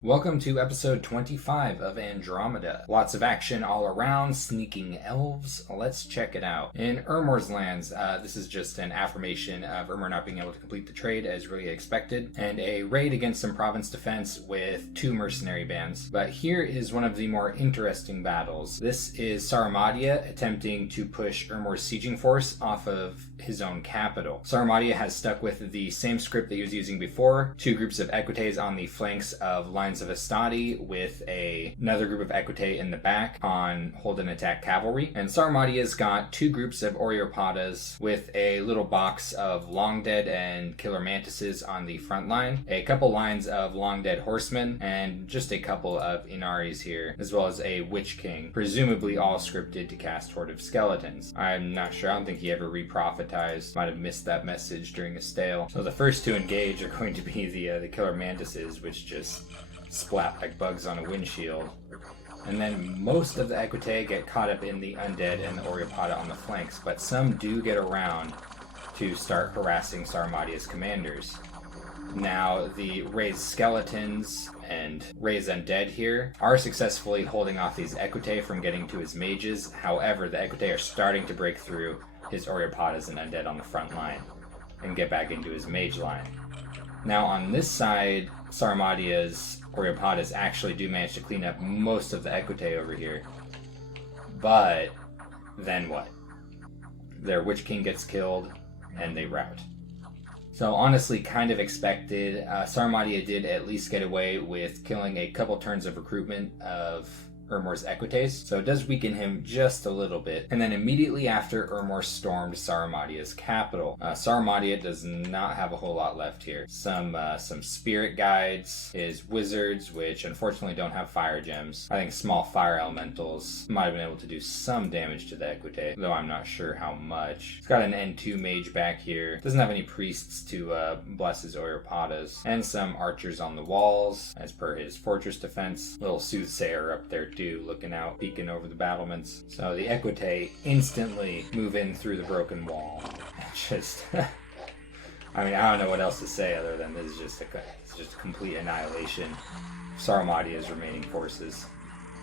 Welcome to episode 25 of Andromeda. Lots of action all around, sneaking elves. Let's check it out. In Ermor's lands, this is just an affirmation of Ermor not being able to complete the trade as really expected, and a raid against some province defense with 2 mercenary bands. But here is one of the more interesting battles. This is Sarmadia attempting to push Ermor's sieging force off of his own capital. Sarmadia has stuck with the same script that he was using before, 2 groups of equites on the flanks of lines of Astadi with another group of equite in the back on hold and attack cavalry. And Sarmadia's got 2 groups of Oreopatas with a little box of long dead and killer mantises on the front line, a couple lines of long dead horsemen, and just a couple of Inaris here, as well as a Witch King, presumably all scripted to cast Horde of Skeletons. I'm not sure, I don't think he ever re-prophetized, might have missed that message during a stale. So the first to engage are going to be the killer mantises, which just splat like bugs on a windshield. And then most of the equite get caught up in the undead and the Oreopata on the flanks, but some do get around to start harassing Sarmadia's commanders. Now, the raised skeletons and raised undead here are successfully holding off these equite from getting to his mages. However, the equite are starting to break through his Oreopatas and undead on the front line and get back into his mage line. Now, on this side, Sarmadia's Oreopatas actually do manage to clean up most of the equite over here. But then what? Their Witch King gets killed, and they rout. So honestly, kind of expected. Sarmadia did at least get away with killing a couple turns of recruitment of Ermor's equites, so it does weaken him just a little bit. And then immediately after, Ermor stormed Sarmadia's capital. Sarmadia does not have a whole lot left here. Some spirit guides, his wizards, which unfortunately don't have fire gems. I think small fire elementals might have been able to do some damage to the equite, though I'm not sure how much. He's got an N2 mage back here. Doesn't have any priests to bless his Oreopatas. And some archers on the walls, as per his fortress defense. Little soothsayer up there looking out, peeking over the battlements. So the equite instantly move in through the broken wall. Just, I mean, I don't know what else to say other than this is just a complete annihilation of Sarmadia's remaining forces.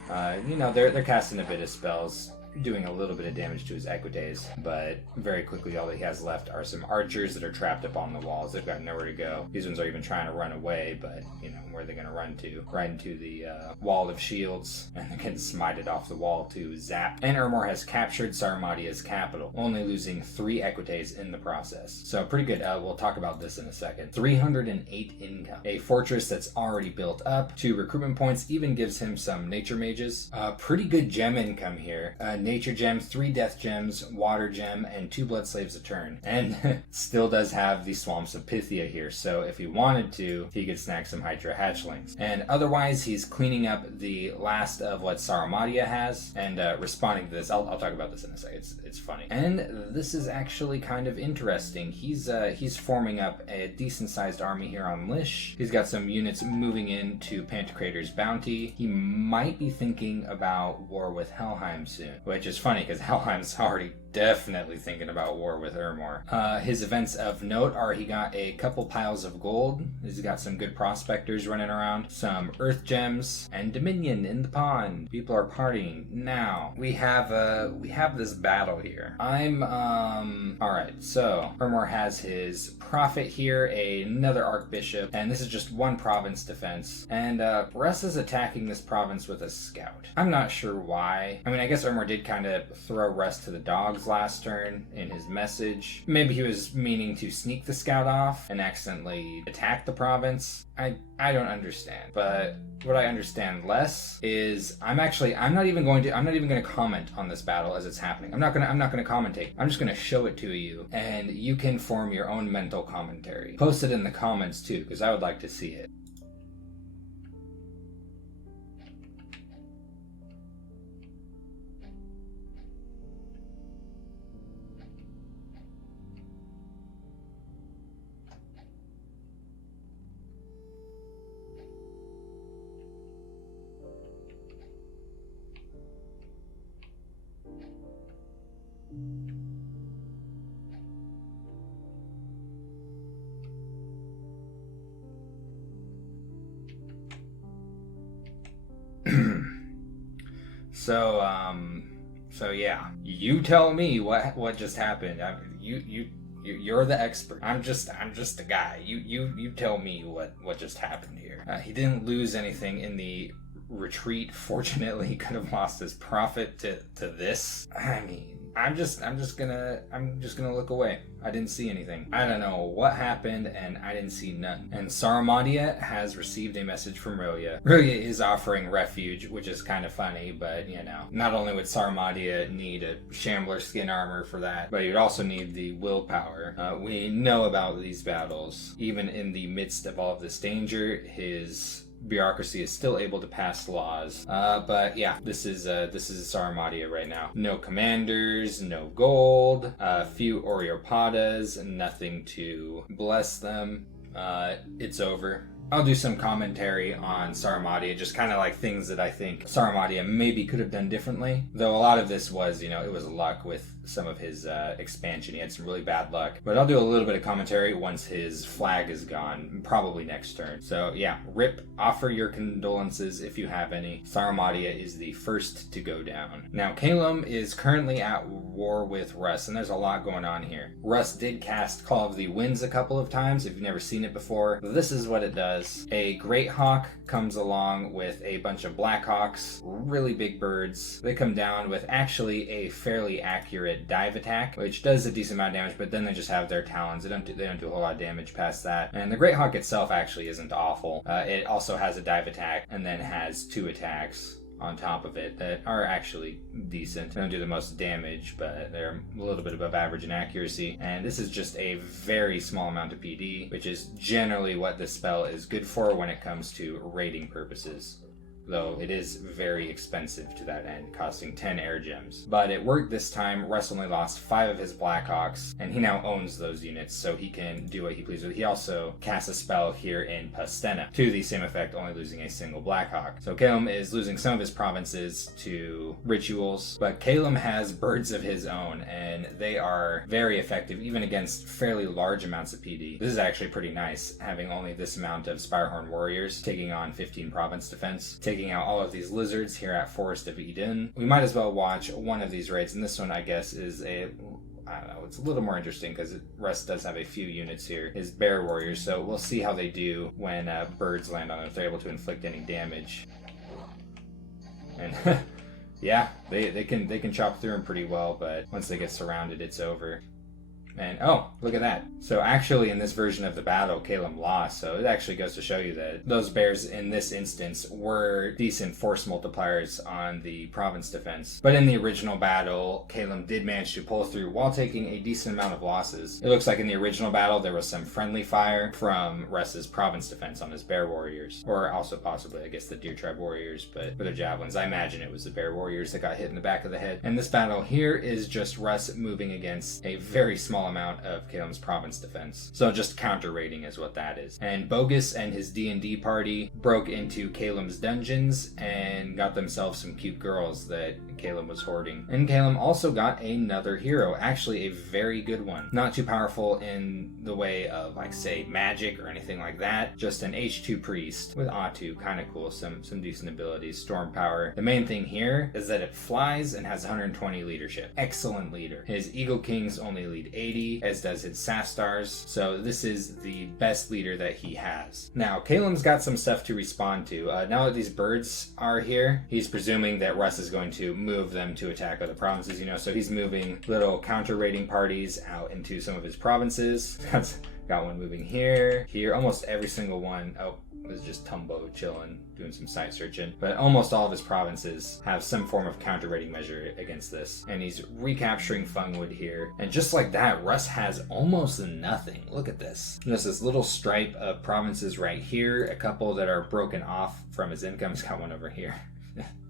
They're casting a bit of spells, doing a little bit of damage to his equites, but very quickly all he has left are some archers that are trapped up on the walls. They've got nowhere to go. These ones are even trying to run away, but where are they going to run to? Right into the wall of shields, and they're getting smited off the wall to zap. And Ermor has captured Sarmadia's capital, only losing 3 equites in the process. So pretty good. We'll talk about this in a second. 308 income. A fortress that's already built up. 2 recruitment points, even gives him some nature mages. Pretty good gem income here. Nature gem, 3 death gems, water gem, and 2 blood slaves a turn. And still does have the swamps of Pythia here, so if he wanted to, he could snag some Hydra hatchlings. And otherwise, he's cleaning up the last of what Sarmadia has, and responding to this. I'll talk about this in a second. It's funny. And this is actually kind of interesting. He's forming up a decent-sized army here on Lish. He's got some units moving into Pantocrator's bounty. He might be thinking about war with Helheim soon, which is funny because Helheim's already definitely thinking about war with Ermor. His events of note are he got a couple piles of gold. He's got some good prospectors running around, some earth gems, and Dominion in the pond. People are partying now. We have this battle here. Alright, so Ermor has his prophet here, another archbishop, and this is just 1 province defense. And Russ is attacking this province with a scout. I'm not sure why. I mean, I guess Ermor did kind of throw Russ to the dogs last turn in his message. Maybe he was meaning to sneak the scout off and accidentally attack the province. I don't understand. But what I understand less is I'm not even going to comment on this battle as it's happening. I'm not going to commentate. I'm just going to show it to you, and you can form your own mental commentary. Post it in the comments too, because I would like to see it. So yeah, you tell me what just happened. You're the expert. I'm just a guy. You tell me what just happened here. He didn't lose anything in the retreat. Fortunately, he could have lost his profit to this. I mean, I'm just gonna look away. I didn't see anything. I don't know what happened, and I didn't see none. And Sarmadia has received a message from Roya. Roya is offering refuge, which is kind of funny, but you know, not only would Sarmadia need a shambler skin armor for that, but you'd also need the willpower. We know about these battles. Even in the midst of all of this danger, his bureaucracy is still able to pass laws. But yeah, this is Sarmadia right now. No commanders, no gold, a few Oreopadas, nothing to bless them. It's over. I'll do some commentary on Sarmadia, just kind of like things that I think Sarmadia maybe could have done differently. Though a lot of this was, you know, it was luck with some of his expansion. He had some really bad luck. But I'll do a little bit of commentary once his flag is gone, probably next turn. So yeah, Rip, offer your condolences if you have any. Sarmadia is the first to go down. Now, Calum is currently at war with Russ, and there's a lot going on here. Russ did cast Call of the Winds a couple of times, if you've never seen it before. This is what it does. A Great Hawk comes along with a bunch of Black Hawks, really big birds. They come down with actually a fairly accurate dive attack, which does a decent amount of damage, but then they just have their talons. They don't do a whole lot of damage past that. And the Great Hawk itself actually isn't awful. It also has a dive attack and then has 2 attacks on top of it that are actually decent. They don't do the most damage, but they're a little bit above average in accuracy. And this is just a very small amount of PD, which is generally what the spell is good for when it comes to raiding purposes. Though it is very expensive to that end, costing 10 air gems. But it worked this time. Russ only lost 5 of his Blackhawks, and he now owns those units, so he can do what he pleases with. He also casts a spell here in Pastena to the same effect, only losing a single Blackhawk. So Calum is losing some of his provinces to rituals, but Calum has birds of his own, and they are very effective, even against fairly large amounts of PD. This is actually pretty nice, having only this amount of Spirehorn warriors, taking on 15 province defense, taking out all of these lizards here at Forest of Eden. We might as well watch one of these raids, and this one I guess is I don't know, it's a little more interesting because Russ does have a few units here, his bear warriors, so we'll see how they do when birds land on them, if they're able to inflict any damage. And yeah, they can chop through them pretty well, but once they get surrounded, it's over. And oh, look at that. So actually in this version of the battle, Calum lost, so it actually goes to show you that those bears in this instance were decent force multipliers on the province defense. But in the original battle, Calum did manage to pull through while taking a decent amount of losses. It looks like in the original battle there was some friendly fire from Russ's province defense on his bear warriors. Or also possibly, I guess, the deer tribe warriors, but for their javelins, I imagine it was the bear warriors that got hit in the back of the head. And this battle here is just Russ moving against a very small amount of Calum's province defense. So just counter raiding is what that is. And Bogus and his D&D party broke into Calum's dungeons and got themselves some cute girls that Calum was hoarding. And Calum also got another hero, actually a very good one. Not too powerful in the way of, like, say, magic or anything like that. Just an H2 priest with Atu, kind of cool, some decent abilities, storm power. The main thing here is that it flies and has 120 leadership. Excellent leader. His Eagle Kings only lead 80, as does his Sastars, so this is the best leader that he has. Now, Calum's got some stuff to respond to. Now that these birds are here, he's presuming that Russ is going to move them to attack other provinces, you know, so he's moving little counter-raiding parties out into some of his provinces. Got one moving here, almost every single one. Oh, it was just Tumbo chilling, doing some site searching. But almost all of his provinces have some form of counter-raiding measure against this. And he's recapturing Fungwood here. And just like that, Russ has almost nothing. Look at this. There's this little stripe of provinces right here, a couple that are broken off from his income. He's got one over here.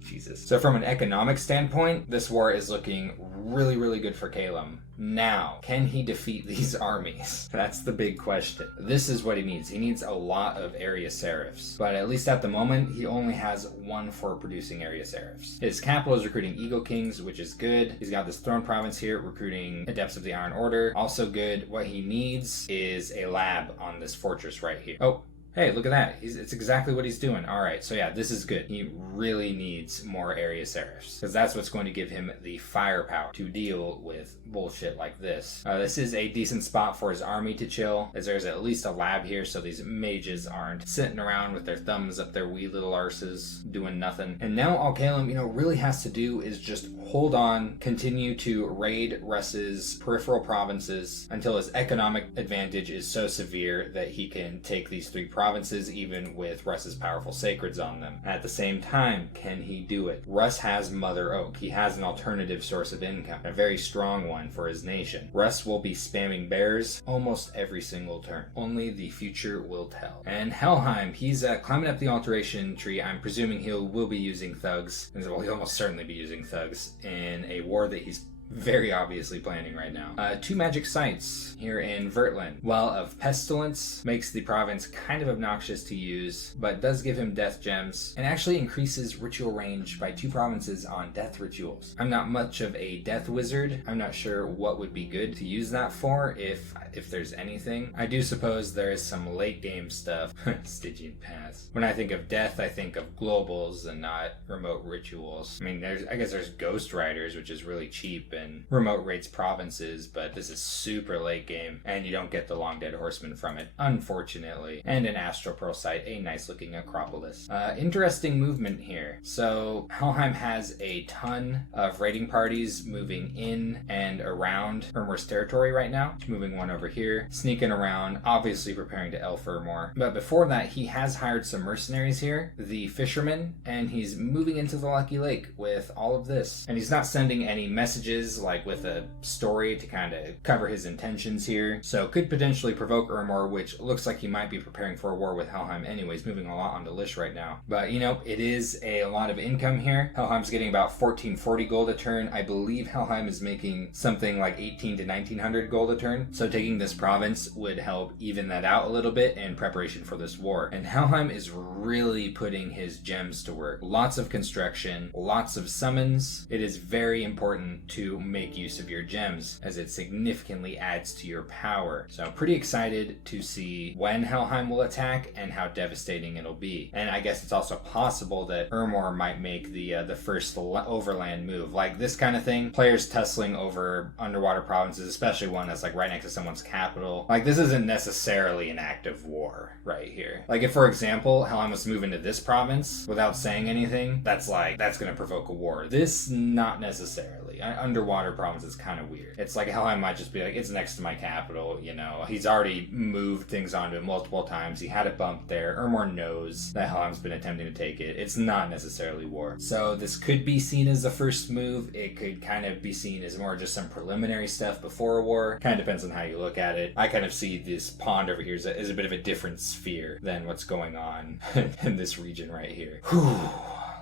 Jesus. So from an economic standpoint, this war is looking really, really good for Calum. Now, can he defeat these armies? That's the big question. This is what he needs. He needs a lot of area seraphs. But at least at the moment, he only has one for producing area seraphs. His capital is recruiting Eagle Kings, which is good. He's got this throne province here recruiting Adepts of the Iron Order. Also good. What he needs is a lab on this fortress right here. Oh. Hey, look at that. It's exactly what he's doing. All right, so yeah, this is good. He really needs more area serifs because that's what's going to give him the firepower to deal with bullshit like this. This is a decent spot for his army to chill, as there's at least a lab here so these mages aren't sitting around with their thumbs up their wee little arses doing nothing. And now all Calum, really has to do is just hold on, continue to raid Russ's peripheral provinces until his economic advantage is so severe that he can take these 3 provinces even with Russ's powerful sacreds on them. At the same time, can he do it? Russ has Mother Oak. He has an alternative source of income, a very strong one for his nation. Russ will be spamming bears almost every single turn. Only the future will tell. And Helheim, he's climbing up the alteration tree. I'm presuming he will be using thugs. Well, he'll almost certainly be using thugs in a war that he's very obviously planning right now. 2 magic sites here in Vertland. Well of Pestilence makes the province kind of obnoxious to use, but does give him death gems, and actually increases ritual range by 2 provinces on death rituals. I'm not much of a death wizard. I'm not sure what would be good to use that for, if there's anything. I do suppose there is some late game stuff. Stygian Pass. When I think of death, I think of globals and not remote rituals. I mean, I guess there's Ghost Riders, which is really cheap and remote rates provinces, but this is super late game, and you don't get the Long Dead Horseman from it, unfortunately. And an Astral Pearl site, a nice looking Acropolis. Interesting movement here. So Helheim has a ton of raiding parties moving in and around Ermor's territory right now. Moving one over here, sneaking around, obviously preparing to elf Ermor. But before that, he has hired some mercenaries here, the fishermen, and he's moving into the Lucky Lake with all of this. And he's not sending any messages like with a story to kind of cover his intentions here, so could potentially provoke Ermor, which looks like he might be preparing for a war with Helheim anyways, moving a lot onto Lish right now. But it is a lot of income here. Helheim's getting about 1440 gold a turn. I believe Helheim is making something like 18 to 1900 gold a turn, so taking this province would help even that out a little bit in preparation for this war. And Helheim is really putting his gems to work. Lots of construction, lots of summons. It is very important to make use of your gems, as it significantly adds to your power. So I'm pretty excited to see when Helheim will attack and how devastating it'll be. And I guess it's also possible that Ermor might make the first overland move. Like this kind of thing, players tussling over underwater provinces, especially one that's like right next to someone's capital. Like this isn't necessarily an active war right here. Like if, for example, Helheim was to move into this province without saying anything, that's going to provoke a war. This, not necessarily. Underwater province is kind of weird. It's like Helheim might just be like, it's next to my capital, He's already moved things onto it multiple times. He had it bumped there. Ermor knows that Helheim's been attempting to take it. It's not necessarily war. So this could be seen as the first move. It could kind of be seen as more just some preliminary stuff before a war. Kind of depends on how you look at it. I kind of see this pond over here as a bit of a different sphere than what's going on in this region right here. Whew,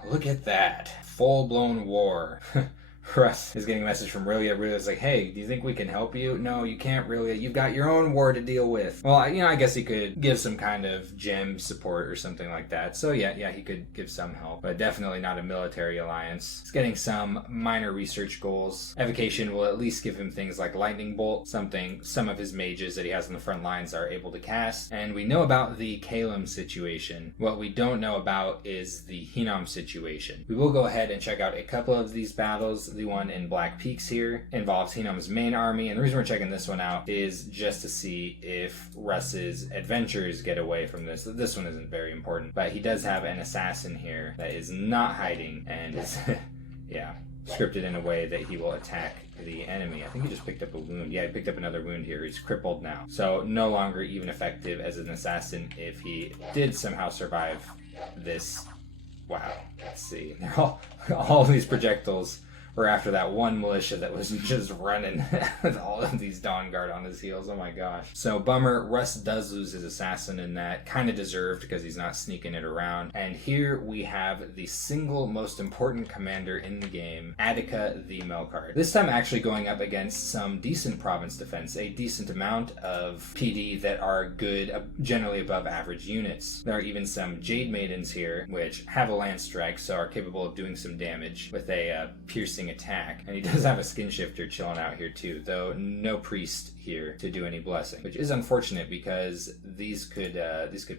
look at that. Full-blown war. Russ is getting a message from Rilia. Rilia's like, hey, do you think we can help you? No, you can't, Rilia. You've got your own war to deal with. Well, I guess he could give some kind of gem support or something like that. So yeah, he could give some help, but definitely not a military alliance. He's getting some minor research goals. Evocation will at least give him things like Lightning Bolt, something some of his mages that he has on the front lines are able to cast. And we know about the Calum situation. What we don't know about is the Hinnom situation. We will go ahead and check out a couple of these battles. The one in Black Peaks here involves Hinnom's main army, and the reason we're checking this one out is just to see if Russ's adventures get away from this. This one isn't very important, but he does have an assassin here that is not hiding and is, scripted in a way that he will attack the enemy. I think he just picked up a wound. Yeah, he picked up another wound here. He's crippled now. So no longer even effective as an assassin if he did somehow survive this. Wow. Let's see. All these projectiles or after that one militia that was just running with all of these Dawn Guard on his heels. Oh my gosh. So bummer, Russ does lose his assassin in that. Kind of deserved because he's not sneaking it around. And here we have the single most important commander in the game, Attica the Melkart. This time actually going up against some decent province defense, a decent amount of PD that are good, generally above average units. There are even some Jade Maidens here, which have a lance strike, so are capable of doing some damage with a piercing piercing attack. And he does have a skin shifter chilling out here too, though no priest here to do any blessing, which is unfortunate because these could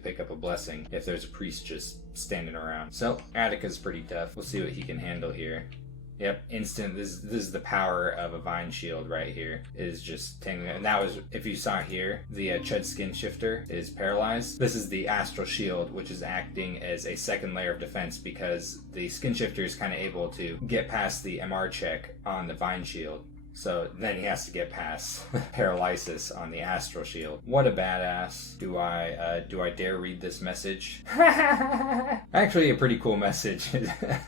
pick up a blessing if there's a priest just standing around. So Attica's pretty tough. We'll see what he can handle here. Yep, instant. This is the power of a vine shield right here. Is just taking it. And that was, if you saw here, the Chud skin shifter is paralyzed. This is the astral shield, which is acting as a second layer of defense because the skin shifter is kind of able to get past the MR check on the vine shield. So then he has to get past paralysis on the astral shield. What a badass. Do I dare read this message? Actually a pretty cool message.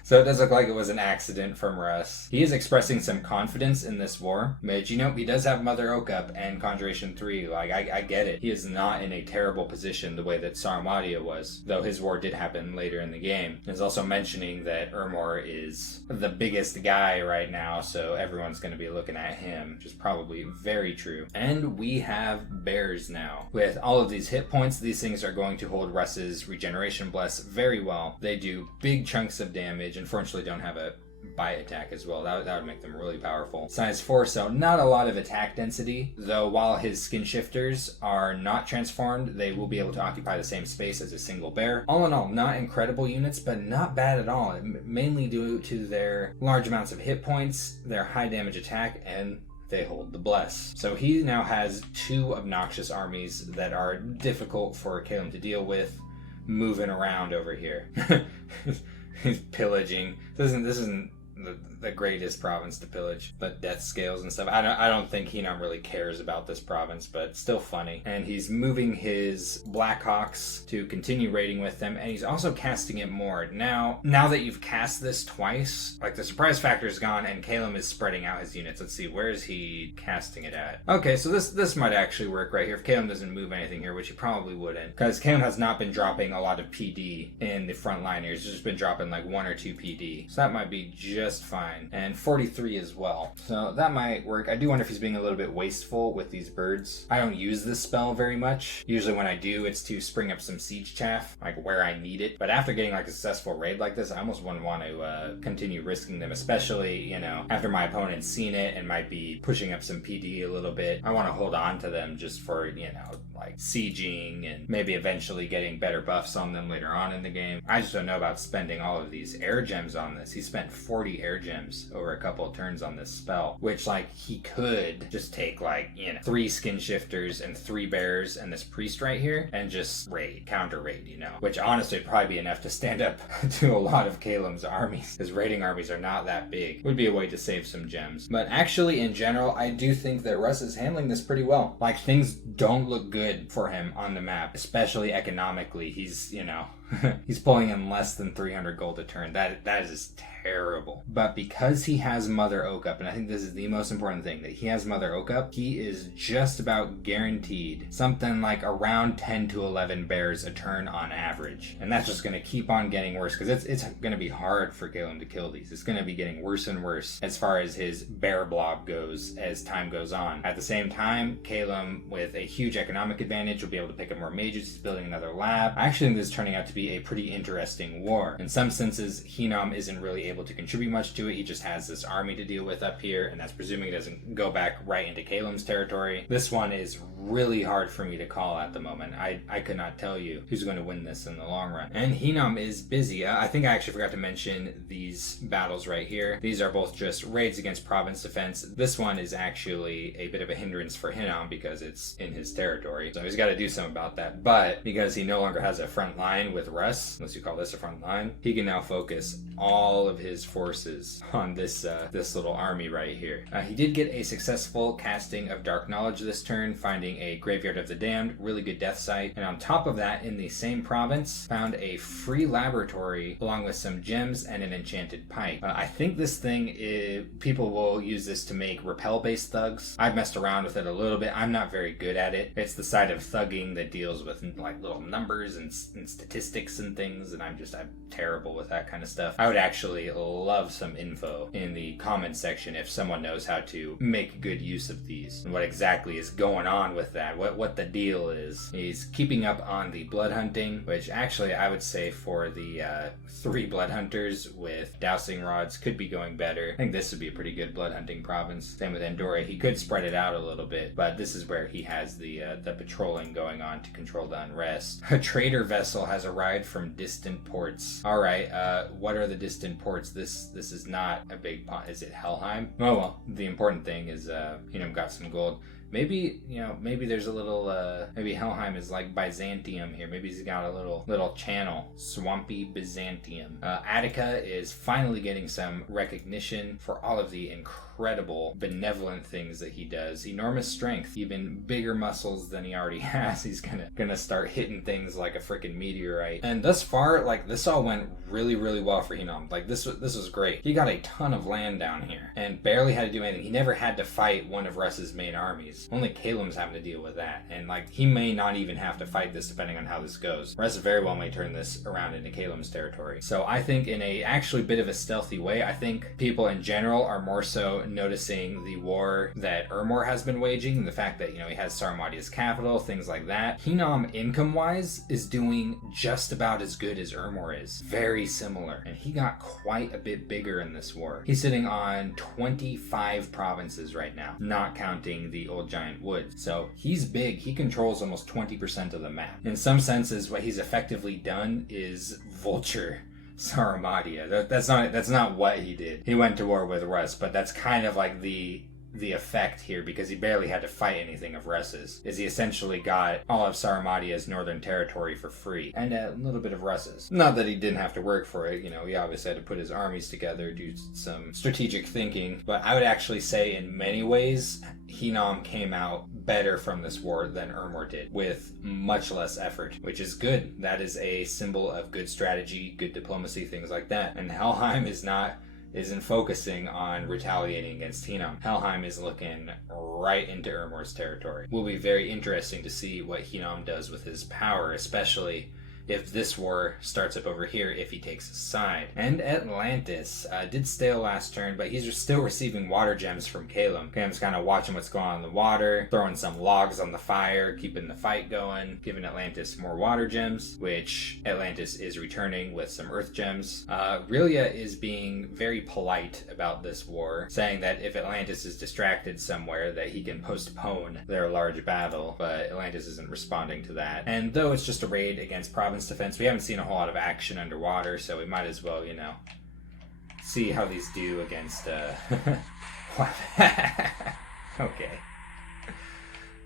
So it does look like it was an accident from Russ. He is expressing some confidence in this war. But he does have Mother Okup and Conjuration 3. Like, I get it. He is not in a terrible position the way that Sarmadia was, though his war did happen later in the game. He's also mentioning that Urmor is the biggest guy right now, so everyone's going to be looking at him, which is probably very true. And we have bears now. With all of these hit points, these things are going to hold Russ's regeneration bless very well. They do big chunks of damage. Unfortunately, don't have a bite attack as well. That would make them really powerful. Size 4, so not a lot of attack density, though while his skin shifters are not transformed, they will be able to occupy the same space as a single bear. All in all, not incredible units, but not bad at all, mainly due to their large amounts of hit points, their high damage attack, and they hold the bless. So he now has 2 obnoxious armies that are difficult for Calum to deal with, moving around over here. He's pillaging. This isn't the greatest province to pillage, but death scales and stuff. I don't think Henom really cares about this province, but still funny. And he's moving his Blackhawks to continue raiding with them, and he's also casting it more. Now that you've cast this twice, like the surprise factor is gone, and Calum is spreading out his units. Let's see, where is he casting it at? Okay, so this might actually work right here if Calum doesn't move anything here, which he probably wouldn't, because Calum has not been dropping a lot of PD in the front line here. He's just been dropping like 1 or 2 PD, so that might be just fine. And 43 as well. So that might work. I do wonder if he's being a little bit wasteful with these birds. I don't use this spell very much. Usually when I do, it's to spring up some siege chaff, like where I need it. But after getting like a successful raid like this, I almost wouldn't want to continue risking them, especially, after my opponent's seen it and might be pushing up some PD a little bit. I want to hold on to them just for, like sieging and maybe eventually getting better buffs on them later on in the game. I just don't know about spending all of these air gems on this. He spent 40 air gems over a couple of turns on this spell, which like he could just take like 3 skin shifters and 3 bears and this priest right here and just counter raid, which honestly would probably be enough to stand up to a lot of Calum's armies. His raiding armies are not that big. Would be a way to save some gems. But actually in general, I do think that Russ is handling this pretty well. Like, things don't look good for him on the map, especially economically. He's he's pulling in less than 300 gold a turn. That is terrible. But because he has Mother Okup, and I think this is the most important thing, that he has Mother Okup, he is just about guaranteed something like around 10 to 11 bears a turn on average. And that's just going to keep on getting worse because it's going to be hard for Calum to kill these. It's going to be getting worse and worse as far as his bear blob goes as time goes on. At the same time, Calum, with a huge economic advantage, will be able to pick up more mages. He's building another lab. I actually think this is turning out to be a pretty interesting war. In some senses, Henom isn't really able to contribute much to it. He just has this army to deal with up here, and that's presuming it doesn't go back right into Calum's territory. This one is really hard for me to call at the moment. I could not tell you who's going to win this in the long run. And Henom is busy. I think I actually forgot to mention these battles right here. These are both just raids against province defense. This one is actually a bit of a hindrance for Henom because it's in his territory. So he's got to do something about that. But because he no longer has a front line with Russ, unless you call this a front line, he can now focus all of his forces on this little army right here. He did get a successful casting of Dark Knowledge this turn, finding a Graveyard of the Damned, really good death site. And on top of that, in the same province, found a free laboratory along with some gems and an enchanted pipe. I think this thing, people will use this to make repel-based thugs. I've messed around with it a little bit. I'm not very good at it. It's the side of thugging that deals with like little numbers and statistics sticks and things, and I'm terrible with that kind of stuff. I would actually love some info in the comments section if someone knows how to make good use of these and what exactly is going on with that, what the deal is. He's keeping up on the blood hunting, which actually I would say for the 3 blood hunters with dowsing rods could be going better. I think this would be a pretty good blood hunting province. Same with Andorra. He could spread it out a little bit, but this is where he has the patrolling going on to control the unrest. A trader vessel has arrived from distant ports. All right, what are the distant ports? This is not a big pot. Is it Helheim? Oh well, the important thing is got some gold. Maybe, maybe there's a little, maybe Helheim is like Byzantium here. Maybe he's got a little channel. Swampy Byzantium. Attica is finally getting some recognition for all of the incredible benevolent things that he does. Enormous strength, even bigger muscles than he already has. He's gonna start hitting things like a freaking meteorite. And thus far, like, this all went really, really well for Helheim. Like, this was great. He got a ton of land down here and barely had to do anything. He never had to fight one of Russ's main armies. Only Calum's having to deal with that, and like, he may not even have to fight this depending on how this goes. Russ very well may turn this around into Calum's territory. So I think in a actually bit of a stealthy way, I think people in general are more so noticing the war that Ermor has been waging, and the fact that, he has Sarmadia's capital, things like that. Helheim, income-wise, is doing just about as good as Ermor is. Very similar, and he got quite a bit bigger in this war. He's sitting on 25 provinces right now, not counting the old giant woods. So he's big. He controls almost 20% of the map. In some senses, what he's effectively done is vulture Sarmadia. That's not what he did. He went to war with Russ, but that's kind of like the effect here, because he barely had to fight anything of Russ's, is he essentially got all of Sarmadia's northern territory for free, and a little bit of Russ's. Not that he didn't have to work for it, he obviously had to put his armies together, do some strategic thinking, but I would actually say in many ways, Helheim came out better from this war than Ermor did, with much less effort, which is good. That is a symbol of good strategy, good diplomacy, things like that. And Helheim isn't focusing on retaliating against Helheim. Helheim is looking right into Ermor's territory. Will be very interesting to see what Helheim does with his power, especially if this war starts up over here, if he takes a side. And Atlantis did stale last turn, but he's still receiving water gems from Calum. Calum's kind of watching what's going on in the water, throwing some logs on the fire, keeping the fight going, giving Atlantis more water gems, which Atlantis is returning with some earth gems. Relia is being very polite about this war, saying that if Atlantis is distracted somewhere, that he can postpone their large battle, but Atlantis isn't responding to that. And though it's just a raid against province defense, we haven't seen a whole lot of action underwater, so we might as well, see how these do against, okay.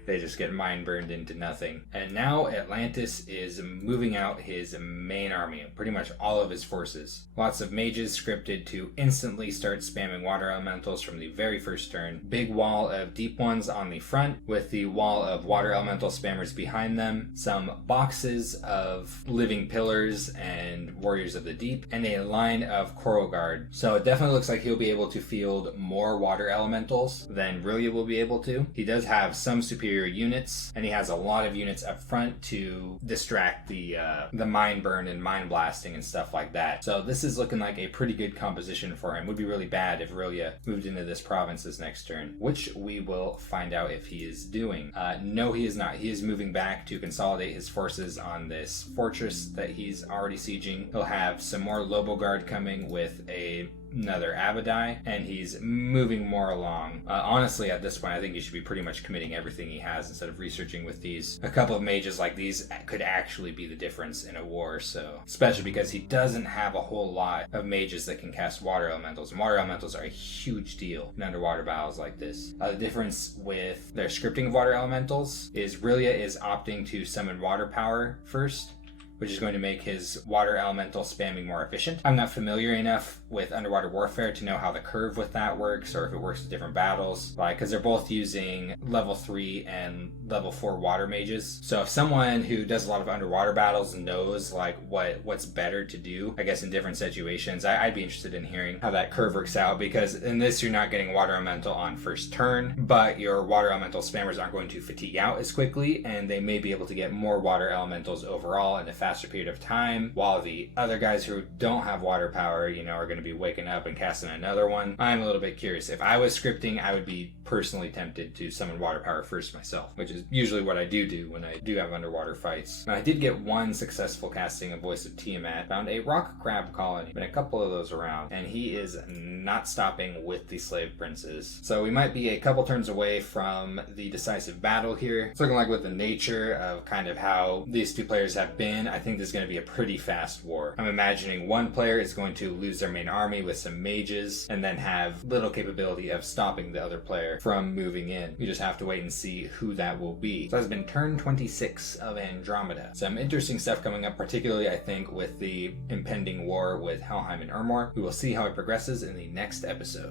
They just get mine burned into nothing. And now Atlantis is moving out his main army, pretty much all of his forces. Lots of mages scripted to instantly start spamming water elementals from the very first turn. Big wall of deep ones on the front, with the wall of water elemental spammers behind them. Some boxes of living pillars and warriors of the deep, and a line of coral guard. So it definitely looks like he'll be able to field more water elementals than Rilia will be able to. He does have some superior units, and he has a lot of units up front to distract the mine burn and mine blasting and stuff like that. So this is looking like a pretty good composition for him. Would be really bad if Rilia moved into this province this next turn, which we will find out if he is doing. No, he is not. He is moving back to consolidate his forces on this fortress that he's already sieging. He'll have some more Lobo Guard coming with another Abadai, and he's moving more along. Honestly, at this point, I think he should be pretty much committing everything he has instead of researching with these. A couple of mages like these could actually be the difference in a war, so especially because he doesn't have a whole lot of mages that can cast water elementals, and water elementals are a huge deal in underwater battles like this. The difference with their scripting of water elementals is Rilia is opting to summon water power first, which is going to make his water elemental spamming more efficient. I'm not familiar enough with underwater warfare to know how the curve with that works, or if it works with different battles, because they're both using level 3 and level 4 water mages. So if someone who does a lot of underwater battles knows what's better to do, I guess in different situations, I'd be interested in hearing how that curve works out, because in this you're not getting water elemental on first turn, but your water elemental spammers aren't going to fatigue out as quickly, and they may be able to get more water elementals overall in a faster faster period of time, while the other guys who don't have water power, are going to be waking up and casting another one. I'm a little bit curious. If I was scripting, I would be personally tempted to summon water power first myself, which is usually what I do when I do have underwater fights. Now, I did get one successful casting of Voice of Tiamat, found a rock crab colony, been a couple of those around, and he is not stopping with the slave princes. So we might be a couple turns away from the decisive battle here. It's looking like with the nature of kind of how these two players have been, I think this is going to be a pretty fast war. I'm imagining one player is going to lose their main army with some mages and then have little capability of stopping the other player from moving in. We just have to wait and see who that will be. So that's been turn 26 of Andromeda. Some interesting stuff coming up, particularly I think with the impending war with Helheim and Ermor. We will see how it progresses in the next episode.